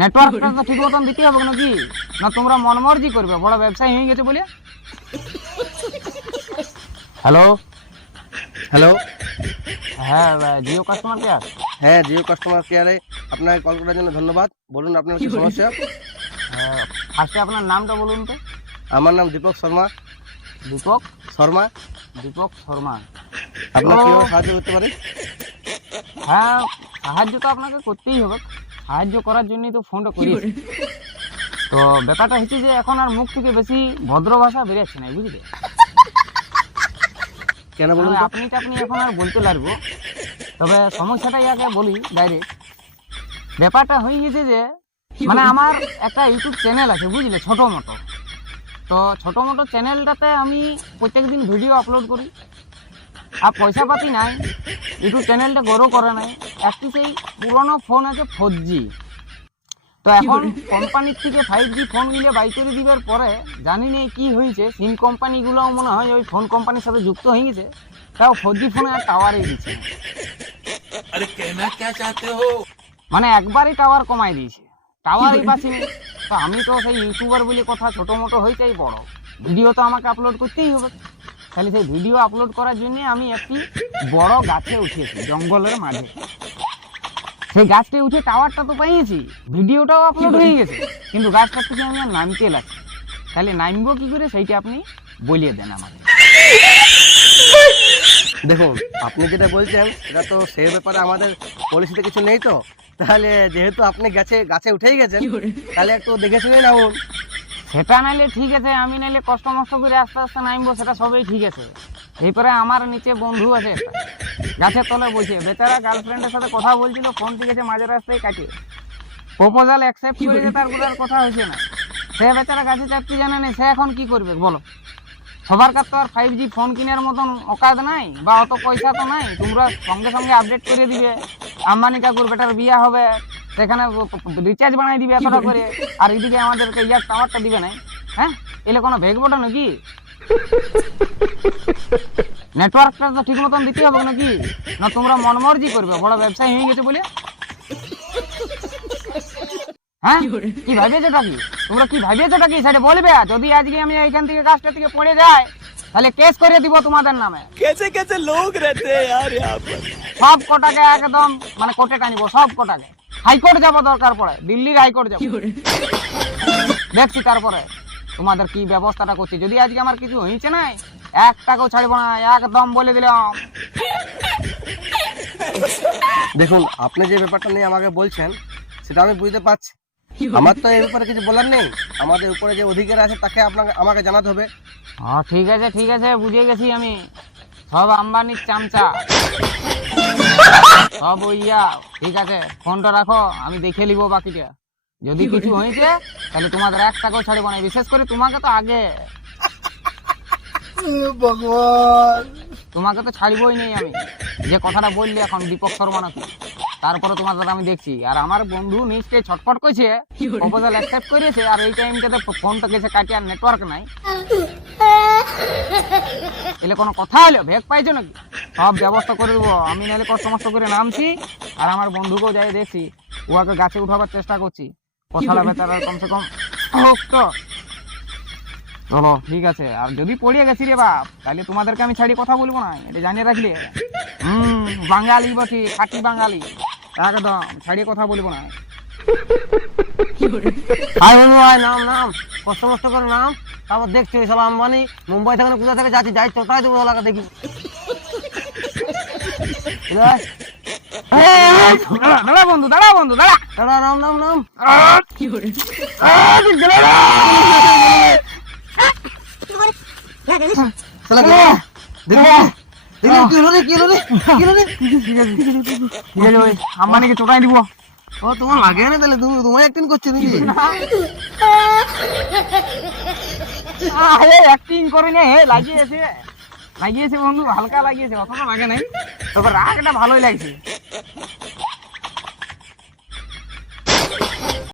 নেটওয়ার্কটা তো ঠিক মতন দিতে হবে নাকি? না তোমরা মনমর্জি করবে বড় ব্যবসায়ী হয়ে গেছে বলে। হ্যালো হ্যালো হ্যাঁ জিও কাস্টমার কেয়ার হ্যাঁ জিও কাস্টমার কেয়ারে আপনাকে কল করার জন্য ধন্যবাদ। বলুন আপনার কি সমস্যা? হ্যাঁ ফার্স্টে আপনার নামটা বলুন তো। আমার নাম দীপক শর্মা। দীপক? শর্মা। দীপক শর্মা। আপনার। কীভাবে সাহায্য করতে পারি? হ্যাঁ সাহায্য তো আপনাকে করতেই হবে। সাহায্য করার জন্যই তো ফোনটা করিয়েছি। তো ব্যাপারটা হচ্ছে যে এখন আর মুখ থেকে বেশি ভদ্র ভাষা বেরোচ্ছে না বুঝলে? কেন বলুন তো? আপনি আপনি এখন আর বলতে লাগবো। তবে সমস্যাটাই আগে বলি ডাইরেক্ট ব্যাপারটা হয়ে গেছে যে মানে আমার একটা ইউটিউব চ্যানেল আছে বুঝলে? ছোট মোটো তো ছোট মোটো চ্যানেলটাতে আমি প্রত্যেকদিন ভিডিও আপলোড করি। আর পয়সা পাতি নাই ইউটিউব চ্যানেলটা গ্রো করে নাই। একটি সেই পুরনো ফোন আছে ফোর জি তো এখন কোম্পানির থেকে ফাইভ জি ফোনগুলো বাই করে দিবার পরে জানি নেই কি হয়েছে সিম কোম্পানিগুলোও মনে হয় ওই ফোন কোম্পানির সাথে যুক্ত হয়ে গেছে তাও ফোর জি ফোনে আর টাওয়ারই দিচ্ছে মানে একবারই টাওয়ার কমাই দিয়েছে। টাওয়ারই পাচ্ছি তো আমি তো সেই ইউটিউবার বলে কথা ছোটো মোটো হইতেই বড়। ভিডিও তো আমাকে আপলোড করতেই হবে। তাহলে সেই ভিডিও আপলোড করার জন্যে আমি একটি বড় গাছে উঠেছি জঙ্গলের মাঝে। সেই গাছটি উঠে টাওয়ারটা তো পেয়েছি ভিডিওটাও আপলোড হয়ে গেছে কিন্তু গাছটা থেকে আমি আর নামতে লাগছি তাহলে নামবো কি করে সেইটা আপনি বলিয়ে দেন আমাকে। দেখুন আপনি যেটা বলছেন এটা তো সেই ব্যাপারে আমাদের পলিসিতে কিছু নেই তো। তাহলে যেহেতু আপনি গাছে গাছে উঠেই গেছেন তাহলে একটু দেখে শুনে নাউন সেটা নাইলে ঠিক আছে আমি নাইলে কষ্ট মষ্ট করে আস্তে আস্তে নামবো সেটা সবই ঠিক আছে। এরপরে আমার নিচে বন্ধু আছে একটা। গাছের তলে বসে। বেচারা গার্লফ্রেন্ডের সাথে কথা বলছিল ফোন ঠিক আছে মাঝে রাস্তায় কাটিয়ে প্রপোজাল অ্যাকসেপ্ট করে তার কোনো আর কথা হয়েছে না। সে বেচারা গাছে চাপতে জানে না সে এখন কি করবে বলো। সবার কাছে তো আর ফাইভ জি ফোন কেনার মতন অকাদ নাই বা অত পয়সা তো নাই তোমরা সঙ্গে সঙ্গে আপডেট করে দিবে। আম্বানি কাকুর বেটার বিয়া হবে সেখানে রিচার্জ বানাই দিবে এতটা করে। আর এদিকে আমাদেরকে ইয়ার টাওয়ারটা দিবে না হ্যাঁ? এলে কোনো ভেগ বটো নাকি? নেটওয়ার্কটা তো ঠিক মতন দিতে হবে নাকি? না তোমরা মনমর্জি করবে বড় ব্যবসায় হয়ে গেছে বলে। হ্যাঁ? কি ভাবিয়েছো টাকি তোমরা কি ভাবিয়েছো টাকি সেটা বলবে যদি আজকে আমি এখান থেকে কাজটা থেকে পড়ে যাই তাহলে কেস করে দিব তোমাদের নামে। কেসে কেসে লোক রেতে সব কোটাকে একদম মানে কোটে টানিব সব কোটাকে। হাইকোর্ট যাব দরকার পড়ে দিল্লির হাইকোর্ট যাব। দেখছি তারপরে তোমাদের কি ব্যবস্থাটা করছি। যদি আজকে আমার কিছু হয়েছে না এক টাকাও ছাড়বো না একদম বলে দিলাম। দেখুন আপনি যে ব্যাপারটা নিয়ে আমাকে বলছেন সেটা আমি বুঝতে পারছি। আমার তো এই ব্যাপারে কিছু বলার নেই। আমাদের উপরে যে অধিকার আছে তাকে আপনাকে আমাকে জানাতে হবে। হ্যাঁ ঠিক আছে ঠিক আছে বুঝে গেছি আমি। সব আম্বানির চামচা। সব ওইয়া ঠিক আছে ফোনটা রাখো আমি দেখে নিব বাকিটা। যদি কিছু হয়েছে তাহলে তোমাদের এক টাকাও ছাড়বো না। বিশেষ করে তোমাকে তো আগে। ভগবান। তোমাকে তো ছাড়বই নেই আমি। যে কথাটা বললি এখন দীপক শর্মা নাকি? তারপরে তোমাদের আমি দেখছি। আর আমার বন্ধু নিশ্চয়ই ছটফট করছে প্রপোজাল অ্যাকসেপ্ট করেছে আর এই টাইমটাতে ফোনটা গেছে কাটি আর নেটওয়ার্ক নাই। এলে কোনো কথা হলো? ভেগ পাইছো নাকি? সব ব্যবস্থা করে দেবো। আমি নাহলে কষ্ট মষ্ট করে নামছি আর আমার বন্ধুকেও যাই দেখছি। ওকে গাছে উঠাবার চেষ্টা করছি। কথাটা বেচারা কমসে কম হোক তো চলো ঠিক আছে। আর যদি পড়িয়ে গেছি রে বাপ তাহলে তোমাদেরকে আমি ছাড়িয়ে কথা বলব না এটা জানিয়ে রাখলে। হুম বাঙালি বটে খাঁটি বাঙালি। একদম ছাড়িয়ে কথা বলব না। বন্ধু নাম নাম। কষ্ট মষ্ট করে নাম। তারপর দেখছি ওই সব আম্বানি মুম্বাই থেকে কোথা থেকে যাচ্ছি যাই চোটাই দেবো এলাকা দেখি। দাঁড়া বন্ধু দাঁড়া বন্ধু দাঁড়া। দাঁড়া, নাম নাম নাম। কি দিব। ও তোমার লাগে না তাহলে তুমি তোমার একদিন করছ নাকি? অ্যাক্টিং করে নে হে লাগিয়েছে। লাগিয়েছে বন্ধু হালকা লাগিয়েছে অতটা লাগে নাই। তবে রাগটা ভালোই লাগছে।